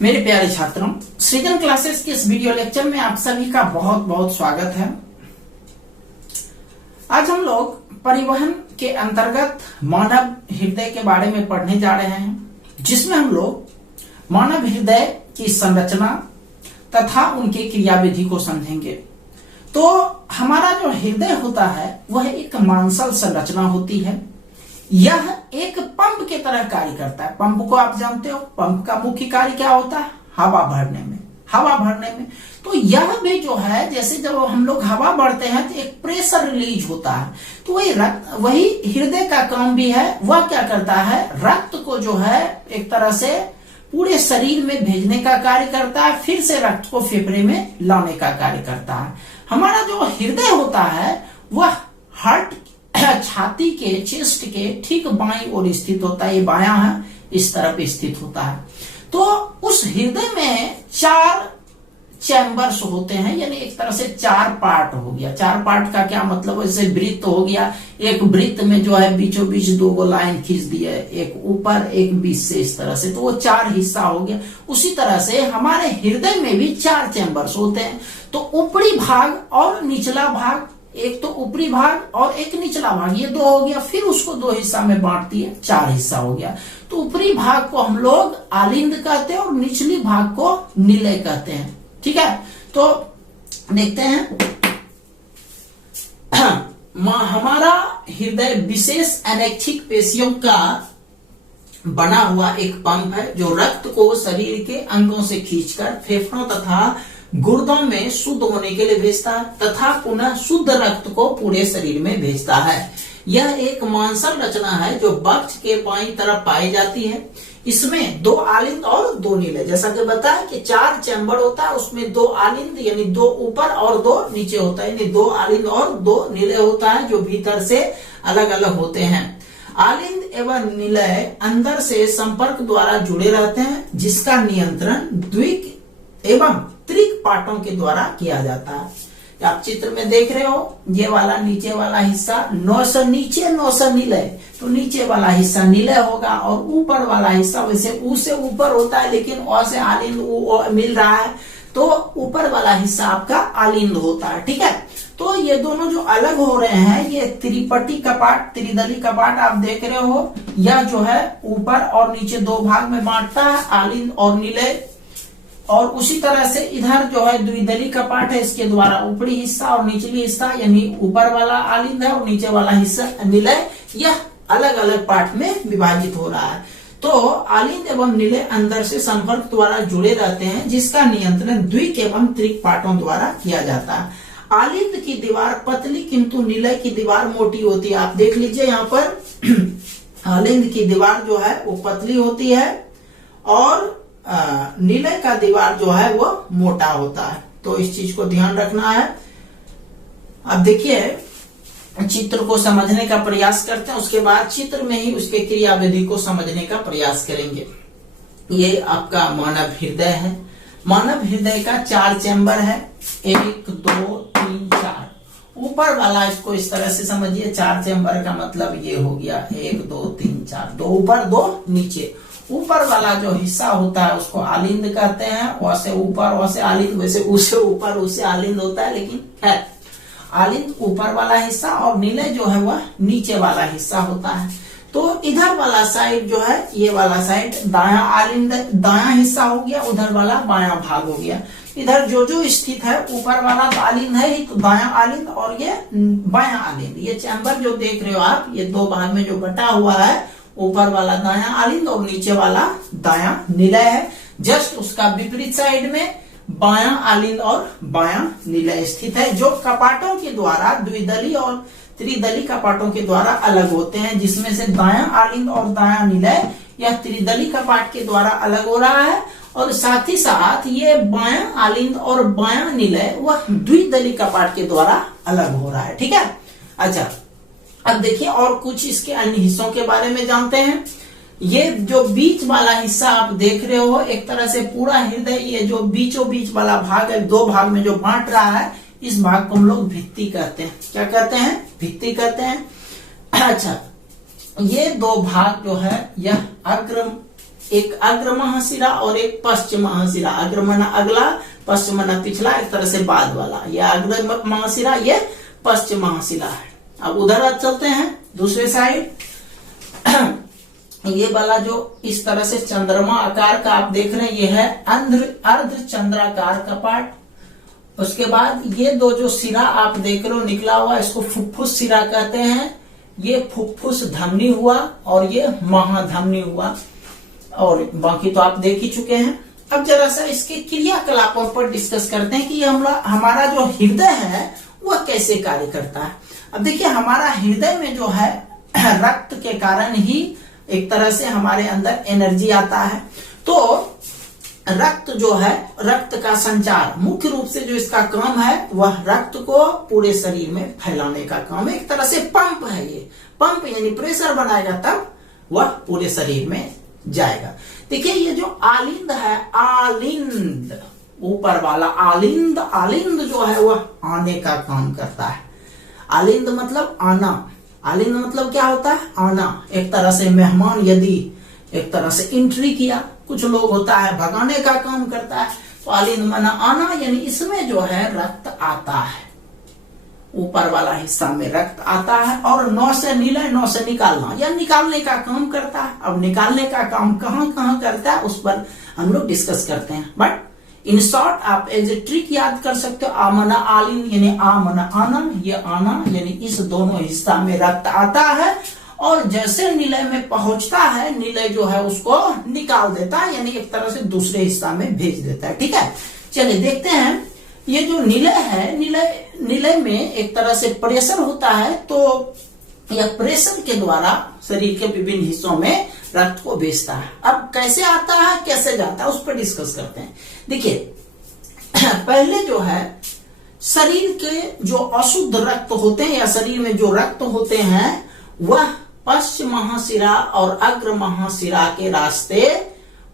मेरे प्यारे छात्रों, सृजन क्लासेस के इस वीडियो लेक्चर में आप सभी का बहुत बहुत स्वागत है। आज हम लोग परिवहन के अंतर्गत मानव हृदय के बारे में पढ़ने जा रहे हैं, जिसमें हम लोग मानव हृदय की संरचना तथा उनकी क्रियाविधि को समझेंगे। तो हमारा जो हृदय होता है वह एक मांसल संरचना होती है। यह एक पंप के तरह कार्य करता है। पंप को आप जानते हो, पंप का मुख्य कार्य क्या होता है? हवा भरने में। तो यह भी जो है, जैसे जब हम लोग हवा भरते हैं तो एक प्रेशर रिलीज होता है, तो वही हृदय का काम भी है। वह क्या करता है? रक्त को जो है एक तरह से पूरे शरीर में भेजने का कार्य करता है, फिर से रक्त को फेफड़े में लाने का कार्य करता है। हमारा जो हृदय होता है वह हार्ट छाती के, चेस्ट के ठीक बाईं ओर स्थित होता है। ये बायां है, इस तरफ स्थित होता है। तो उस हृदय में 4 चैम्बर्स होते हैं, यानी एक तरह से 4 पार्ट हो गया। 4 पार्ट का क्या मतलब? जैसे वृत्त हो गया, एक वृत्त में जो है बीचों बीच 2 लाइन खींच दी है, एक ऊपर एक बीच से, इस तरह से, तो वो 4 हिस्सा हो गया। उसी तरह से हमारे हृदय में भी 4 चैम्बर्स होते हैं। तो ऊपरी भाग और निचला भाग, एक तो ऊपरी भाग और एक निचला भाग, ये 2 हो गया। फिर उसको 2 हिस्सा में बांट दिए, 4 हिस्सा हो गया। तो ऊपरी भाग को हम लोग आलिंद कहते हैं और निचली भाग को निलय कहते हैं। ठीक है, तो देखते हैं। हमारा हृदय विशेष अनैच्छिक पेशियों का बना हुआ एक पंप है, जो रक्त को शरीर के अंगों से खींचकर फेफड़ों तथा गुर्दों में शुद्ध होने के लिए भेजता है तथा पुनः शुद्ध रक्त को पूरे शरीर में भेजता है। यह एक मांसल रचना है जो वक्ष के बाईं तरफ पाई जाती है। इसमें 2 आलिंद और 2 नीले, जैसा कि बताया कि 4 चैम्बर होता है, उसमें 2 आलिंद यानी 2 ऊपर और 2 नीचे होता है, यानी 2 आलिंद और 2 नीले होता है, जो भीतर से अलग अलग होते हैं। आलिंद एवं निलय अंदर से संपर्क द्वारा जुड़े रहते हैं, जिसका नियंत्रण द्विक एवं त्रिक पार्टों के द्वारा किया जाता है। आप चित्र में देख रहे हो, ये वाला नीचे वाला हिस्सा 900 नीचे, 900 निलय, तो नीचे वाला हिस्सा निलय होगा, और ऊपर वाला हिस्सा वैसे ऊ से ऊपर होता है, लेकिन ओ से आलिंद मिल रहा है, तो ऊपर वाला हिस्सा आपका आलिंद होता है। ठीक है, तो ये दोनों जो अलग हो रहे हैं, ये त्रिपटी कपाट, त्रिदली कपाट आप देख रहे हो, यह जो है ऊपर और नीचे 2 भाग में बांटता है, आलिंद और निलय। और उसी तरह से इधर जो है द्विदली कपाट है, इसके द्वारा ऊपरी हिस्सा और निचली हिस्सा, यानी ऊपर वाला आलिंद है और नीचे वाला हिस्सा निलय, यह अलग अलग पार्ट में विभाजित हो रहा है। तो आलिंद एवं निलय अंदर से संपर्क द्वारा जुड़े रहते हैं, जिसका नियंत्रण द्विक एवं त्रिक पार्टों द्वारा किया जाता है। आलिंद की दीवार पतली किंतु निलय की दीवार मोटी होती है। आप देख लीजिए यहाँ पर आलिंद की दीवार जो है वो पतली होती है और निलय का दीवार जो है वो मोटा होता है। तो इस चीज को ध्यान रखना है। अब देखिए, चित्र को समझने का प्रयास करते हैं, उसके बाद चित्र में ही उसके क्रियाविधि को समझने का प्रयास करेंगे। ये आपका मानव हृदय है। मानव हृदय का 4 चैम्बर है, 1 2 3 4। ऊपर वाला इसको इस तरह से समझिए, 4 चैम्बर का मतलब ये हो गया 1 2 3 4, 2 ऊपर 2 नीचे। ऊपर वाला जो हिस्सा होता है उसको आलिंद कहते हैं, वैसे ऊपर वैसे आलिंद, वैसे उसे ऊपर उसे आलिंद होता है, लेकिन है आलिंद ऊपर वाला हिस्सा और निलय जो है वह नीचे वाला हिस्सा होता है। तो इधर वाला साइड जो है, ये वाला साइड दायां आलिंद, दायां हिस्सा हो गया, उधर वाला बायां भाग हो गया। इधर जो स्थित है, ऊपर वाला आलिंद है ही, तो दायां आलिंद और ये बायां आलिंद। ये चैम्बर जो देख रहे हो आप, ये 2 भाग में जो बटा हुआ है, ऊपर वाला दायां आलिंद और नीचे वाला दायां निलय है। जस्ट उसका विपरीत साइड में बायां आलिंद और बायां निलय स्थित है, जो कपाटों के द्वारा द्विदली और त्रिदली कपाटों के द्वारा अलग होते हैं, जिसमें से दायां आलिंद और दायां निलय यह त्रिदली कपाट के द्वारा अलग हो रहा है, और साथ ही साथ ये बायां आलिंद और बायां निलय वह द्विदली कपाट के द्वारा अलग हो रहा है। ठीक है, अच्छा, अब देखिए और कुछ इसके अन्य हिस्सों के बारे में जानते हैं। ये जो बीच वाला हिस्सा आप देख रहे हो, एक तरह से पूरा हृदय, ये जो बीचों बीच वाला भाग है, 2 भाग में जो बांट रहा है, इस भाग को हम लोग भित्ति कहते हैं। क्या कहते हैं? भित्ति कहते हैं। अच्छा, ये 2 भाग जो है, यह अग्र एक अग्र महाशिरा और एक पश्चिम महाशिरा। अग्र माना अगला, पश्चिम माना पिछला, एक तरह से बाद वाला। ये अग्र महाशिरा, ये पश्चिम महाशिरा है। अब उधर चलते हैं दूसरे साइड। ये वाला जो इस तरह से चंद्रमा आकार का आप देख रहे हैं, ये है अर्ध चंद्राकार कपाट। उसके बाद ये दो जो सिरा आप देख रहे हो निकला हुआ, इसको फुफ्फुस सिरा कहते हैं। ये फुफ्फुस धमनी हुआ और ये महाधमनी हुआ, और बाकी तो आप देख ही चुके हैं। अब जरा सा इसके क्रियाकलापों पर डिस्कस करते हैं कि ये हमारा जो हृदय है वह कैसे कार्य करता है। अब देखिए, हमारा हृदय में जो है रक्त के कारण ही एक तरह से हमारे अंदर एनर्जी आता है। तो रक्त जो है, रक्त का संचार, मुख्य रूप से जो इसका काम है वह रक्त को पूरे शरीर में फैलाने का काम है। एक तरह से पंप है ये। पंप यानी प्रेशर बनाएगा तब वह पूरे शरीर में जाएगा। देखिए, ये जो आलिंद है, आलिंद ऊपर वाला आलिंद, आलिंद जो है वह आने का काम करता है। आलिंद मतलब आना। आलिंद मतलब क्या होता है? आना। एक तरह से मेहमान यदि एक तरह से एंट्री किया, कुछ लोग होता है भगाने का काम करता है, तो आलिंद माना आना, यानी इसमें जो है रक्त आता है। ऊपर वाला हिस्सा में रक्त आता है और नौ से नीले, नौ से निकालना या निकालने का काम करता है। अब निकालने का काम कहाँ कहाँ करता है उस पर हम लोग डिस्कस करते हैं। बट इन शॉर्ट आप एज ए ट्रिक याद कर सकते हो। आमना आलिंद यानी आमना आना, ये आना यानी इस दोनों हिस्सा में रक्त आता है और जैसे निलय में पहुंचता है, निलय जो है उसको निकाल देता है, यानी एक तरह से दूसरे हिस्सा में भेज देता है। ठीक है, चलिए देखते हैं। ये जो निलय है, निलय में एक तरह से प्रेशर होता है, तो यह प्रेशर के द्वारा शरीर के विभिन्न हिस्सों में रक्त को भेजता है। अब कैसे आता है, कैसे जाता है, उस पर डिस्कस करते हैं। देखिए, पहले जो है शरीर के जो अशुद्ध रक्त होते हैं या शरीर में जो रक्त होते हैं वह पश्चिम महाशिरा और अग्र महाशिरा के रास्ते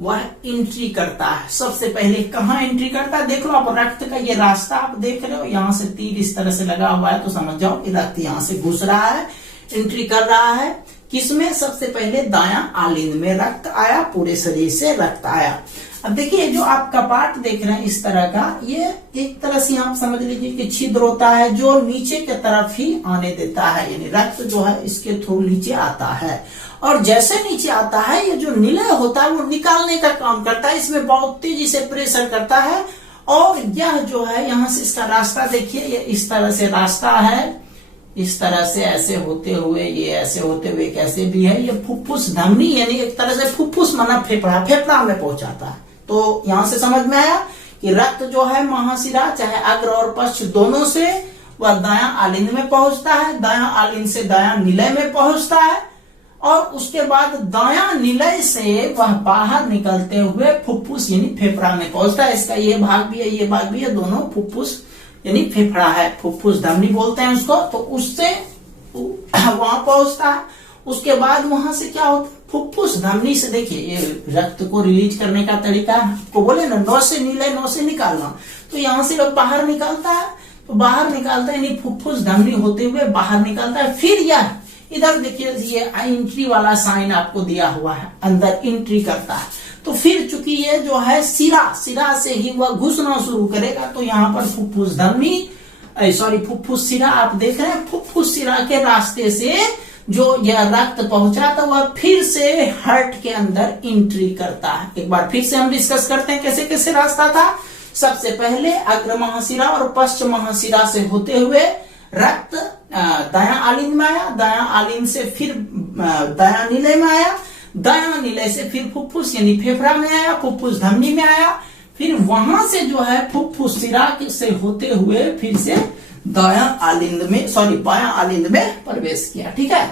वह एंट्री करता है। सबसे पहले कहाँ एंट्री करता है? देख लो आप, रक्त का ये रास्ता आप देख रहे हो, यहां से तीर इस तरह से लगा हुआ है, तो समझ जाओ कि रक्त यहां से घुस रहा है, एंट्री कर रहा है। किसमें? सबसे पहले दायां आलिंद में रक्त आया, पूरे शरीर से रक्त आया। अब देखिए, जो आप कपाट देख रहे हैं इस तरह का, ये एक तरह से आप समझ लीजिए कि छिद्र होता है जो नीचे की तरफ ही आने देता है, यानी रक्त जो है इसके थ्रू नीचे आता है। और जैसे नीचे आता है, ये जो निलय होता है वो निकालने का काम करता है। इसमें बहुत तेजी से प्रेशर करता है और यह जो है यहां से इसका रास्ता देखिए, ये इस तरह से रास्ता है, इस तरह से ऐसे होते हुए, ये ऐसे होते हुए कैसे भी है, ये फुफ्फुस धमनी यानी एक तरह से फुफ्फुस माना फेफड़ा, फेफड़ा में पहुंचाता है। तो यहां से समझ में आया कि रक्त जो है महाशिरा चाहे अग्र और पश्च दोनों से वह दायां आलिंद में पहुंचता है, दायां आलिंद से दायां निलय में पहुंचता है और उसके बाद दायां निलय से वह बाहर निकलते हुए फुफ्फुस यानी फेफड़ा में पहुंचता है। इसका ये भाग भी है, ये भाग भी है, दोनों फुफ्फुस यानी फेफड़ा है, फुफ्फुस धमनी बोलते हैं उसको। तो उससे वहां पहुंचता है। उसके बाद वहां से क्या होता है? फुफ्फुस धमनी से देखिए, ये रक्त को रिलीज करने का तरीका को बोले ना, नौ से निलय, नौ से निकालना, तो यहां से बाहर निकलता है, तो बाहर निकालता है यानी फुफ्फुस धमनी होते हुए बाहर निकलता है। फिर यह इधर देखिए, ये एंट्री वाला साइन आपको दिया हुआ है, अंदर एंट्री करता है। तो फिर चूंकि ये जो है सिरा से ही वह घुसना शुरू करेगा, तो यहाँ पर फुफ्फुस धमनी फुफ्फुस सिरा आप देख रहे हैं, फुफ्फुस सिरा के रास्ते से जो यह रक्त पहुंचा था वह फिर से हार्ट के अंदर एंट्री करता है। एक बार फिर से हम डिस्कस करते हैं कैसे कैसे रास्ता था। सबसे पहले अग्र महाशिरा और पश्चिम महाशिरा से होते हुए रक्त दायां आलिंद में आया, दायां आलिंद से फिर दायां निलय में आया, दायां निलय से फिर फुफ्फुस यानी फेफड़ा में आया, फुफ्फुस धमनी में आया, फिर वहां से जो है फुफ्फुस सिरा से होते हुए फिर से दायां आलिंद में बायां आलिंद में प्रवेश किया। ठीक है,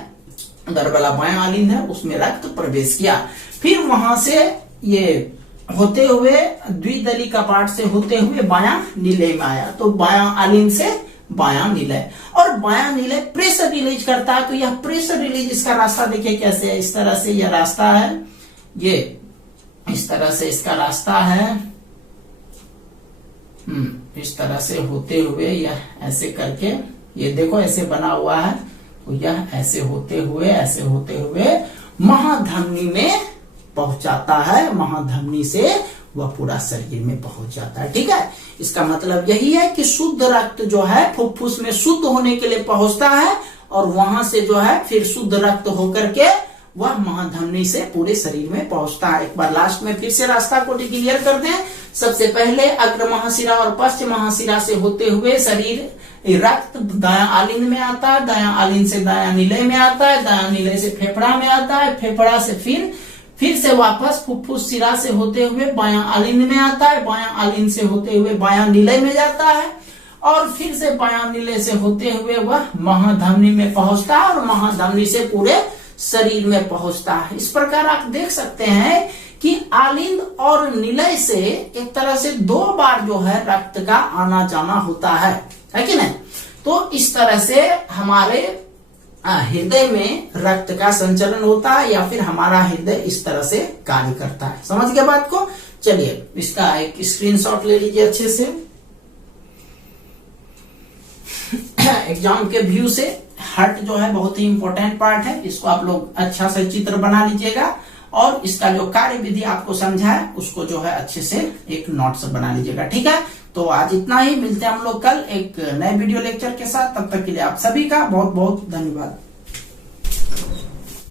उधर वाला बायां आलिंद है उसमें रक्त प्रवेश किया। फिर वहां से ये होते हुए द्विदली कपाट से होते हुए बायां निलय में आया, तो बायां आलिंद से बायां निलय, और बायां निलय प्रेशर रिलीज करता है। तो यह प्रेशर रिलीज, इसका रास्ता देखिए कैसे है, इस तरह से यह रास्ता है, ये इस तरह से इसका रास्ता है, इस तरह से होते हुए यह ऐसे करके, ये देखो ऐसे बना हुआ है, तो यह ऐसे होते हुए महाधमनी में पहुंचाता है, महाधमनी से वह पूरा शरीर में पहुंच जाता है। ठीक है, इसका मतलब यही है कि शुद्ध रक्त जो है फुफ्फुस में शुद्ध होने के लिए पहुंचता है और वहां से जो है फिर शुद्ध रक्त होकर के वह महाधमनी से पूरे शरीर में पहुंचता है। एक बार लास्ट में फिर से रास्ता को क्लियर कर दें। सबसे पहले अग्र महाशिरा और पश्च महाशिरा से होते हुए शरीर रक्त दायां आलिंद में आता है, दायां आलिंद से दायां निलय में आता है, दायां निलय से फेफड़ा में आता है, फेफड़ा से फिर से वापस फुफ्फुस शिरा से होते हुए बायां आलिंद में आता है, बायां आलिंद से होते हुए बायां निलय में जाता है और फिर से बायां निलय से होते हुए वह महाधमनी में पहुंचता है और महाधमनी से पूरे शरीर में पहुंचता है। इस प्रकार आप देख सकते हैं कि आलिंद और निलय से एक तरह से 2 बार जो है रक्त का आना जाना होता है कि नहीं। तो इस तरह से हमारे हृदय में रक्त का संचलन होता है या फिर हमारा हृदय इस तरह से कार्य करता है। समझ गए बात को? चलिए इसका एक स्क्रीनशॉट ले लीजिए अच्छे से। एग्जाम के व्यू से हार्ट जो है बहुत ही इंपॉर्टेंट पार्ट है, इसको आप लोग अच्छा से चित्र बना लीजिएगा और इसका जो कार्य विधि आपको समझा है उसको जो है अच्छे से एक नोट्स बना लीजिएगा। ठीक है, तो आज इतना ही, मिलते हैं हम लोग कल एक नए वीडियो लेक्चर के साथ। तब तक के लिए आप सभी का बहुत बहुत धन्यवाद।